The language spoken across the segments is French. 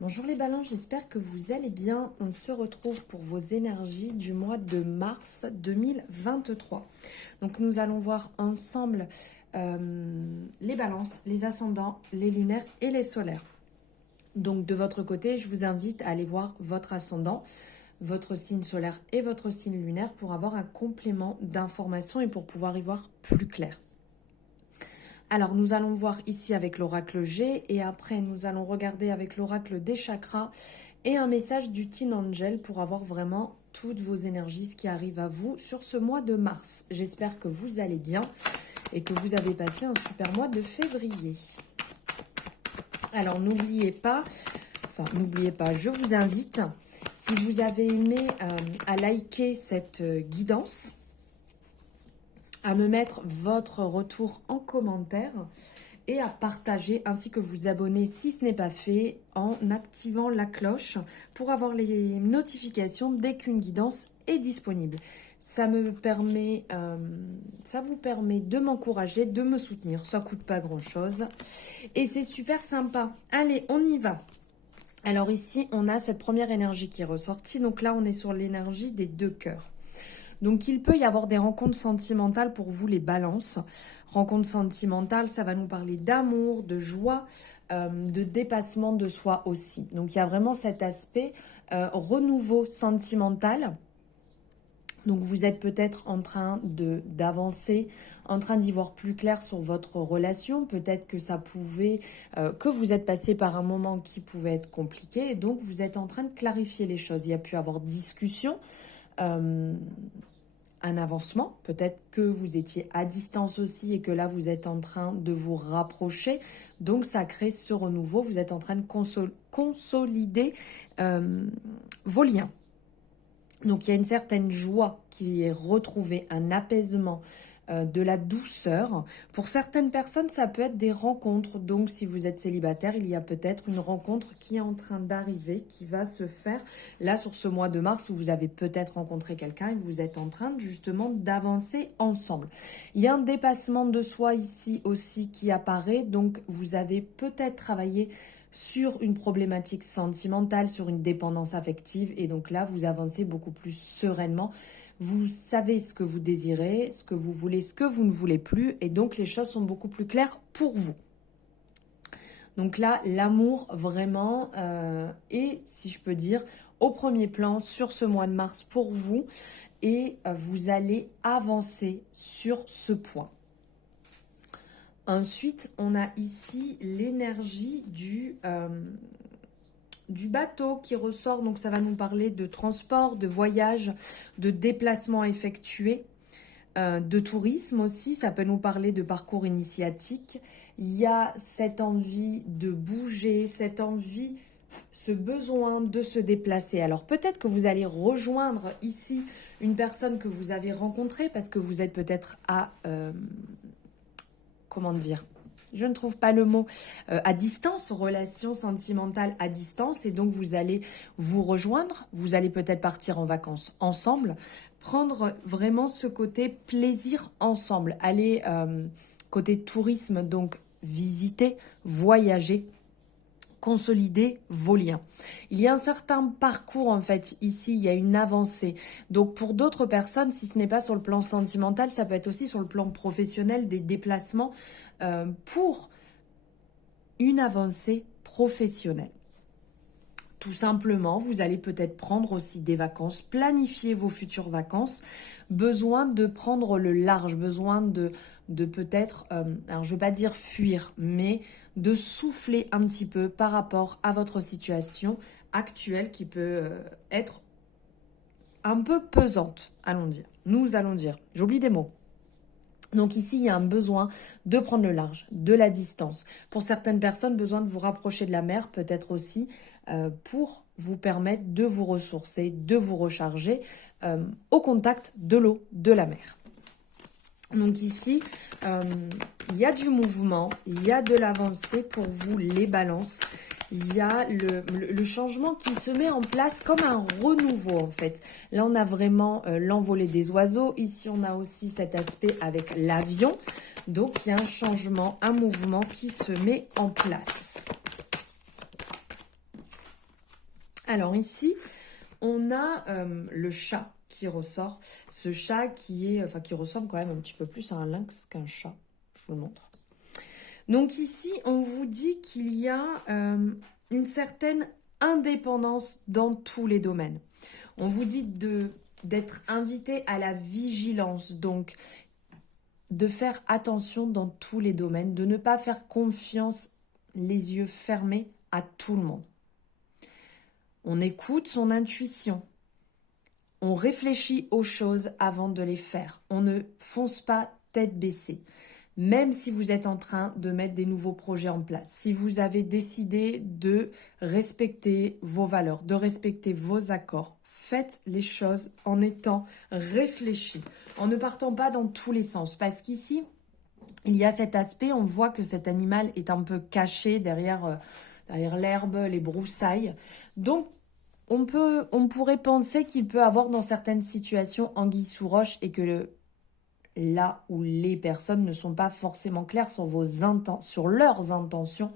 Bonjour les balances, j'espère que vous allez bien. On se retrouve pour vos énergies du mois de mars 2023. Donc nous allons voir ensemble les balances, les ascendants, les lunaires et les solaires. Donc de votre côté, je vous invite à aller voir votre ascendant, votre signe solaire et votre signe lunaire pour avoir un complément d'information et pour pouvoir y voir plus clair. Alors, nous allons voir ici avec l'oracle G et après, nous allons regarder avec l'oracle des chakras et un message du Teen Angel pour avoir vraiment toutes vos énergies, ce qui arrive à vous sur ce mois de mars. J'espère que vous allez bien et que vous avez passé un super mois de février. Alors, n'oubliez pas, je vous invite, si vous avez aimé, à liker cette guidance, à me mettre votre retour en commentaire et à partager ainsi que vous abonner si ce n'est pas fait en activant la cloche pour avoir les notifications dès qu'une guidance est disponible. Ça vous permet de m'encourager, de me soutenir. Ça coûte pas grand chose et c'est super sympa. Allez, on y va. Alors ici, on a cette première énergie qui est ressortie. Donc là, on est sur l'énergie des deux cœurs. Donc, il peut y avoir des rencontres sentimentales pour vous, les balances. Rencontres sentimentales, ça va nous parler d'amour, de joie, de dépassement de soi aussi. Donc, il y a vraiment cet aspect renouveau sentimental. Donc, vous êtes peut-être en train d'avancer, en train d'y voir plus clair sur votre relation. Peut-être que ça pouvait, que vous êtes passé par un moment qui pouvait être compliqué. Et donc, vous êtes en train de clarifier les choses. Il y a pu avoir discussion. Un avancement, peut-être que vous étiez à distance aussi et que là vous êtes en train de vous rapprocher, donc ça crée ce renouveau, vous êtes en train de consolider vos liens. Donc il y a une certaine joie qui est retrouvée, un apaisement, de la douceur. Pour certaines personnes, ça peut être des rencontres. Donc si vous êtes célibataire, il y a peut-être une rencontre qui est en train d'arriver, qui va se faire là sur ce mois de mars où vous avez peut-être rencontré quelqu'un et vous êtes en train justement d'avancer ensemble. Il y a un dépassement de soi ici aussi qui apparaît. Donc vous avez peut-être travaillé sur une problématique sentimentale, sur une dépendance affective et donc là vous avancez beaucoup plus sereinement. Vous savez ce que vous désirez, ce que vous voulez, ce que vous ne voulez plus et donc les choses sont beaucoup plus claires pour vous. Donc là, l'amour vraiment est, si je peux dire, au premier plan sur ce mois de mars pour vous et vous allez avancer sur ce point. Ensuite, on a ici l'énergie du bateau qui ressort. Donc, ça va nous parler de transport, de voyage, de déplacement effectué, de tourisme aussi. Ça peut nous parler de parcours initiatique. Il y a cette envie de bouger, cette envie, ce besoin de se déplacer. Alors, peut-être que vous allez rejoindre ici une personne que vous avez rencontrée parce que vous êtes peut-être à... comment dire, je ne trouve pas le mot, à distance, relation sentimentale à distance, et donc vous allez vous rejoindre, vous allez peut-être partir en vacances ensemble, prendre vraiment ce côté plaisir ensemble, aller côté tourisme, donc visiter, voyager, consolider vos liens. Il y a un certain parcours en fait, ici il y a une avancée. Donc pour d'autres personnes, si ce n'est pas sur le plan sentimental, ça peut être aussi sur le plan professionnel, des déplacements pour une avancée professionnelle. Tout simplement, vous allez peut-être prendre aussi des vacances, planifier vos futures vacances, besoin de prendre le large, besoin de peut-être, alors je ne veux pas dire fuir, mais de souffler un petit peu par rapport à votre situation actuelle qui peut être un peu pesante, nous allons dire, j'oublie des mots. Donc ici, il y a un besoin de prendre le large, de la distance. Pour certaines personnes, besoin de vous rapprocher de la mer, peut-être aussi pour vous permettre de vous ressourcer, de vous recharger au contact de l'eau, de la mer. Donc ici, il y a du mouvement, il y a de l'avancée pour vous, les balances. Il y a le changement qui se met en place comme un renouveau en fait. Là, on a vraiment l'envolée des oiseaux. Ici, on a aussi cet aspect avec l'avion. Donc, il y a un changement, un mouvement qui se met en place. Alors ici, on a le chat qui ressort. Ce chat qui ressemble quand même un petit peu plus à un lynx qu'un chat. Je vous le montre. Donc ici, on vous dit qu'il y a une certaine indépendance dans tous les domaines. On vous dit d'être invité à la vigilance, donc de faire attention dans tous les domaines, de ne pas faire confiance les yeux fermés à tout le monde. On écoute son intuition. On réfléchit aux choses avant de les faire. On ne fonce pas tête baissée. Même si vous êtes en train de mettre des nouveaux projets en place, si vous avez décidé de respecter vos valeurs, de respecter vos accords, faites les choses en étant réfléchi, en ne partant pas dans tous les sens. Parce qu'ici, il y a cet aspect, on voit que cet animal est un peu caché derrière l'herbe, les broussailles. Donc, on pourrait penser qu'il peut avoir dans certaines situations anguille sous roche et que là où les personnes ne sont pas forcément claires sur leurs intentions.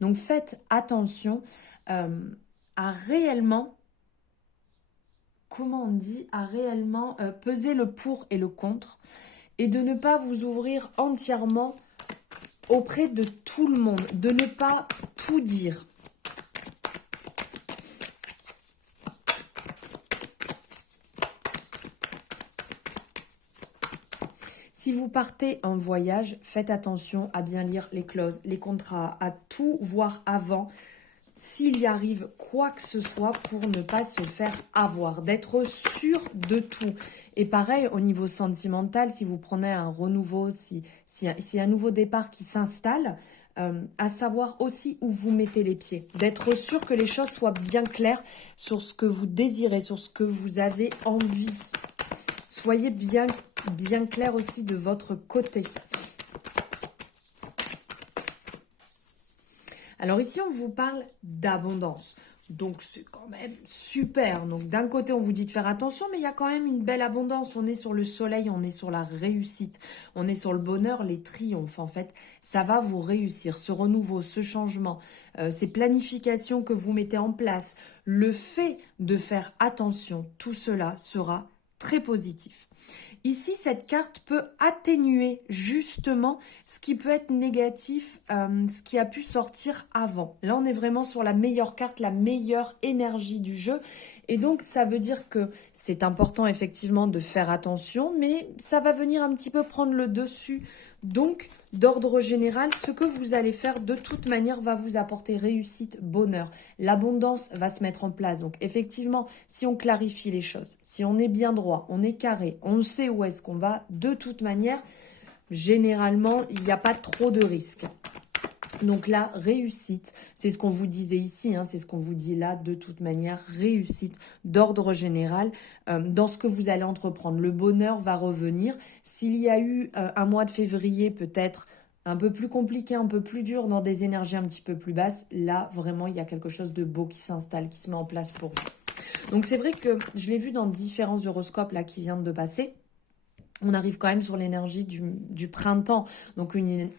Donc faites attention à réellement, comment on dit, à réellement peser le pour et le contre et de ne pas vous ouvrir entièrement auprès de tout le monde, de ne pas tout dire. Si vous partez en voyage, faites attention à bien lire les clauses, les contrats, à tout voir avant, s'il y arrive quoi que ce soit pour ne pas se faire avoir, d'être sûr de tout. Et pareil, au niveau sentimental, si vous prenez un renouveau, s'il y a un nouveau départ qui s'installe, à savoir aussi où vous mettez les pieds, d'être sûr que les choses soient bien claires sur ce que vous désirez, sur ce que vous avez envie. Soyez bien clair aussi de votre côté. Alors ici, on vous parle d'abondance. Donc, c'est quand même super. Donc, d'un côté, on vous dit de faire attention, mais il y a quand même une belle abondance. On est sur le soleil, on est sur la réussite, on est sur le bonheur, les triomphes. En fait, ça va vous réussir. Ce renouveau, ce changement, ces planifications que vous mettez en place, le fait de faire attention, tout cela sera très positif. Ici, cette carte peut atténuer justement ce qui peut être négatif, ce qui a pu sortir avant. Là, on est vraiment sur la meilleure carte, la meilleure énergie du jeu. Et donc, ça veut dire que c'est important effectivement de faire attention, mais ça va venir un petit peu prendre le dessus. Donc, d'ordre général, ce que vous allez faire de toute manière va vous apporter réussite, bonheur. L'abondance va se mettre en place. Donc, effectivement, si on clarifie les choses, si on est bien droit, on est carré, on sait où est-ce qu'on va, de toute manière, généralement, il n'y a pas trop de risques. Donc là, réussite, c'est ce qu'on vous disait ici, c'est ce qu'on vous dit là, de toute manière, réussite d'ordre général dans ce que vous allez entreprendre. Le bonheur va revenir. S'il y a eu un mois de février peut-être un peu plus compliqué, un peu plus dur, dans des énergies un petit peu plus basses, là, vraiment, il y a quelque chose de beau qui s'installe, qui se met en place pour vous. Donc c'est vrai que je l'ai vu dans différents horoscopes là qui viennent de passer. On arrive quand même sur l'énergie du printemps, donc une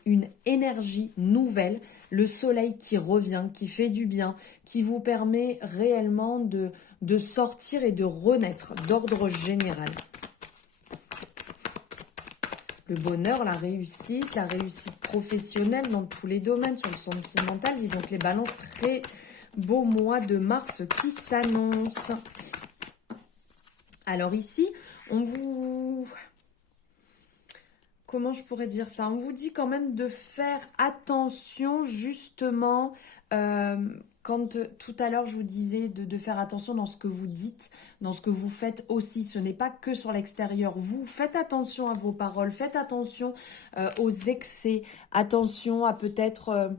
énergie nouvelle, le soleil qui revient, qui fait du bien, qui vous permet réellement de sortir et de renaître d'ordre général. Le bonheur, la réussite professionnelle dans tous les domaines, sur le sentimental, dit donc les balances, très beau mois de mars qui s'annonce. Alors ici, on vous... Comment je pourrais dire ça? On vous dit quand même de faire attention justement, quand tout à l'heure je vous disais de faire attention dans ce que vous dites, dans ce que vous faites aussi. Ce n'est pas que sur l'extérieur. Vous faites attention à vos paroles, faites attention aux excès, attention à peut-être...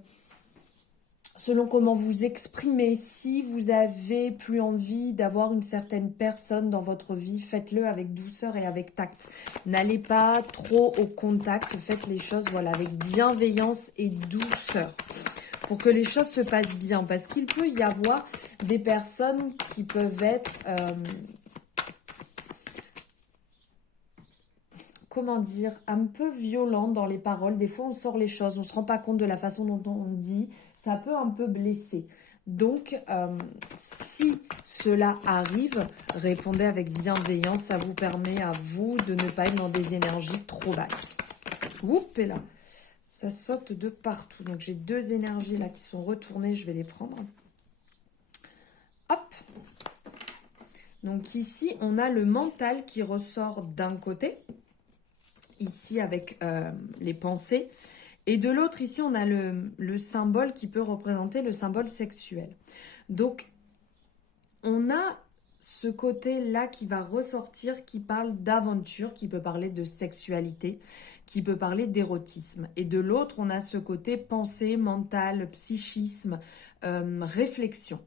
selon comment vous exprimez, si vous avez plus envie d'avoir une certaine personne dans votre vie, faites-le avec douceur et avec tact. N'allez pas trop au contact, faites les choses avec bienveillance et douceur pour que les choses se passent bien. Parce qu'il peut y avoir des personnes qui peuvent être... comment dire, un peu violentes dans les paroles. Des fois, on sort les choses, on ne se rend pas compte de la façon dont on dit. Ça peut un peu blesser. Donc, si cela arrive, répondez avec bienveillance. Ça vous permet à vous de ne pas être dans des énergies trop basses. Oups, et là, ça saute de partout. Donc, j'ai 2 énergies là qui sont retournées. Je vais les prendre. Hop. Donc, ici, on a le mental qui ressort d'un côté. Ici, avec les pensées. Et de l'autre, ici, on a le symbole qui peut représenter le symbole sexuel. Donc, on a ce côté-là qui va ressortir, qui parle d'aventure, qui peut parler de sexualité, qui peut parler d'érotisme. Et de l'autre, on a ce côté pensée, mental, psychisme, réflexion.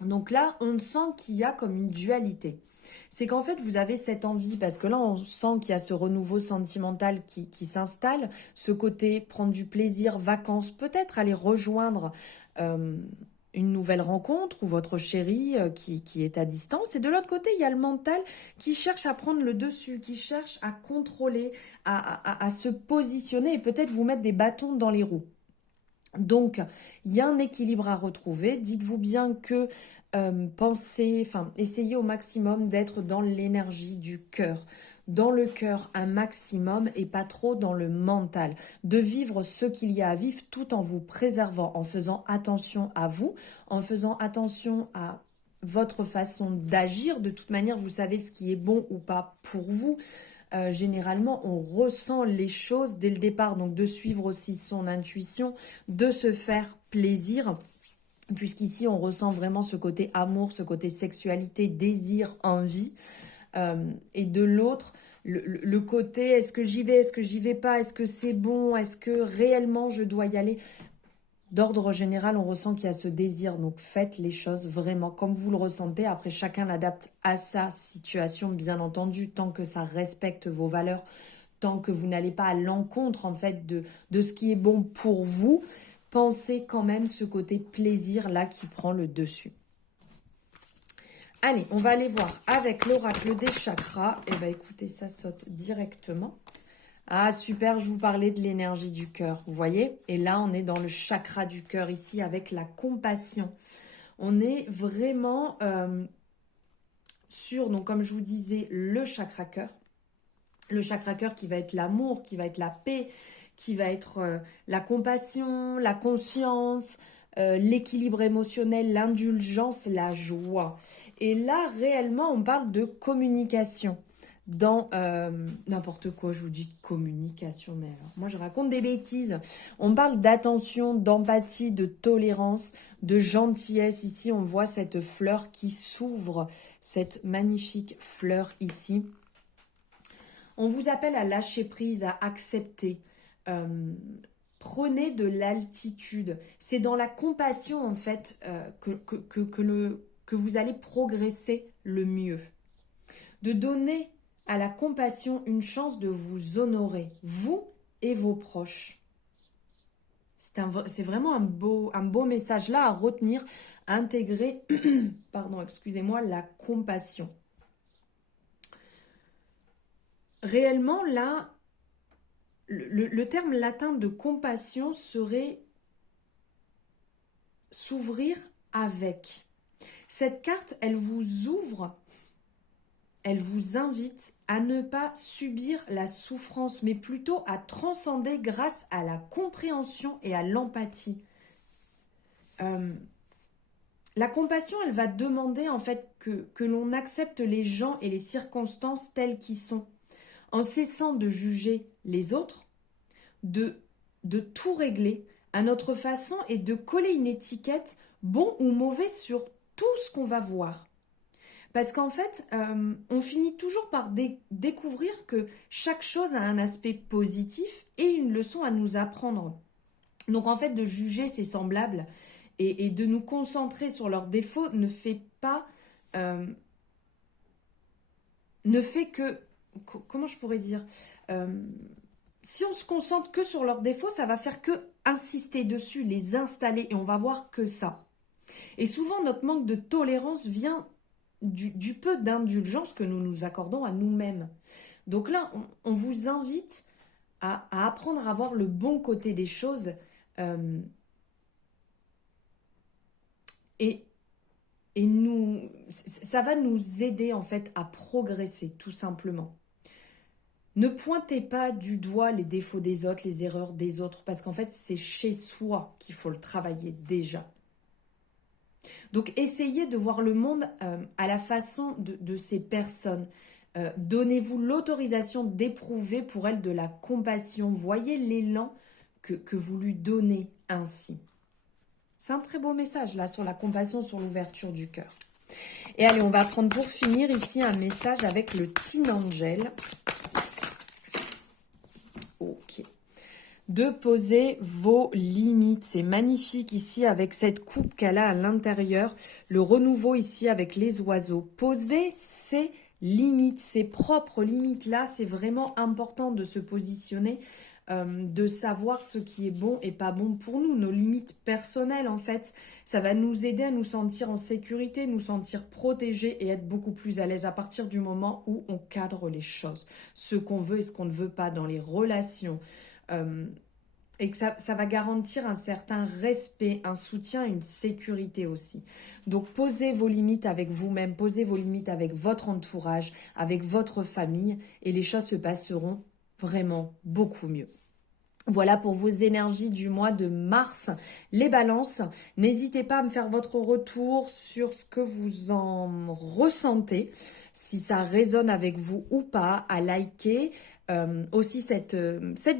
Donc là, on sent qu'il y a comme une dualité. C'est qu'en fait, vous avez cette envie, parce que là, on sent qu'il y a ce renouveau sentimental qui s'installe, ce côté prendre du plaisir, vacances, peut-être aller rejoindre une nouvelle rencontre ou votre chéri qui est à distance. Et de l'autre côté, il y a le mental qui cherche à prendre le dessus, qui cherche à contrôler, à se positionner et peut-être vous mettre des bâtons dans les roues. Donc, il y a un équilibre à retrouver. Dites-vous bien que essayez au maximum d'être dans l'énergie du cœur. Dans le cœur un maximum et pas trop dans le mental. De vivre ce qu'il y a à vivre tout en vous préservant, en faisant attention à vous, en faisant attention à votre façon d'agir. De toute manière, vous savez ce qui est bon ou pas pour vous. Généralement, on ressent les choses dès le départ, donc de suivre aussi son intuition, de se faire plaisir, puisqu'ici, on ressent vraiment ce côté amour, ce côté sexualité, désir, envie, et de l'autre, le côté est-ce que j'y vais, est-ce que j'y vais pas, est-ce que c'est bon, est-ce que réellement je dois y aller. D'ordre général, on ressent qu'il y a ce désir, donc faites les choses vraiment comme vous le ressentez. Après, chacun l'adapte à sa situation, bien entendu, tant que ça respecte vos valeurs, tant que vous n'allez pas à l'encontre, en fait, de ce qui est bon pour vous. Pensez quand même ce côté plaisir là qui prend le dessus. Allez, on va aller voir avec l'oracle des chakras. Eh bien, écoutez, ça saute directement. Ah, super, je vous parlais de l'énergie du cœur, vous voyez? Et là, on est dans le chakra du cœur ici avec la compassion. On est vraiment sur, donc comme je vous disais, le chakra cœur. Le chakra cœur qui va être l'amour, qui va être la paix, qui va être la compassion, la conscience, l'équilibre émotionnel, l'indulgence, la joie. Et là, réellement, on parle de communication. Dans n'importe quoi, je vous dis de communication, mais alors, moi je raconte des bêtises. On parle d'attention, d'empathie, de tolérance, de gentillesse. Ici, on voit cette fleur qui s'ouvre, cette magnifique fleur ici. On vous appelle à lâcher prise, à accepter. Prenez de l'altitude. C'est dans la compassion, en fait, que vous allez progresser le mieux. De donner à la compassion une chance de vous honorer, vous et vos proches. C'est vraiment un beau message là à retenir, à intégrer, pardon, excusez-moi, la compassion. Réellement, là, le terme latin de compassion serait s'ouvrir avec. Cette carte, elle vous ouvre. Elle vous invite à ne pas subir la souffrance, mais plutôt à transcender grâce à la compréhension et à l'empathie. La compassion, elle va demander en fait que l'on accepte les gens et les circonstances telles qu'ils sont, en cessant de juger les autres, de tout régler à notre façon et de coller une étiquette bon ou mauvais sur tout ce qu'on va voir. Parce qu'en fait, on finit toujours par découvrir que chaque chose a un aspect positif et une leçon à nous apprendre. Donc en fait, de juger ses semblables et de nous concentrer sur leurs défauts ne fait que... Comment je pourrais dire si on se concentre que sur leurs défauts, ça va faire que insister dessus, les installer et on va voir que ça. Et souvent, notre manque de tolérance vient du peu d'indulgence que nous nous accordons à nous-mêmes. Donc là, on vous invite à apprendre à voir le bon côté des choses. et ça va nous aider en fait à progresser tout simplement. Ne pointez pas du doigt les défauts des autres, les erreurs des autres, parce qu'en fait c'est chez soi qu'il faut le travailler déjà. Donc essayez de voir le monde à la façon de ces personnes. Donnez-vous l'autorisation d'éprouver pour elles de la compassion. Voyez l'élan que vous lui donnez ainsi. C'est un très beau message là sur la compassion, sur l'ouverture du cœur. Et allez, on va prendre pour finir ici un message avec le Teen Angel. Ok. De poser vos limites. C'est magnifique ici avec cette coupe qu'elle a à l'intérieur. Le renouveau ici avec les oiseaux. Poser ses limites, ses propres limites. Là, c'est vraiment important de se positionner, de savoir ce qui est bon et pas bon pour nous. Nos limites personnelles, en fait, ça va nous aider à nous sentir en sécurité, nous sentir protégés et être beaucoup plus à l'aise à partir du moment où on cadre les choses. Ce qu'on veut et ce qu'on ne veut pas dans les relations. Et que ça va garantir un certain respect, un soutien, une sécurité aussi. Donc posez vos limites avec vous-même, posez vos limites avec votre entourage, avec votre famille et les choses se passeront vraiment beaucoup mieux. Voilà pour vos énergies du mois de mars. Les balances, n'hésitez pas à me faire votre retour sur ce que vous en ressentez, si ça résonne avec vous ou pas, à liker. Aussi cette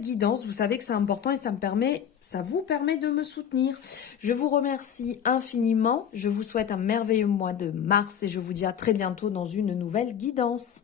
guidance, vous savez que c'est important et ça vous permet de me soutenir. Je vous remercie infiniment, je vous souhaite un merveilleux mois de mars et je vous dis à très bientôt dans une nouvelle guidance.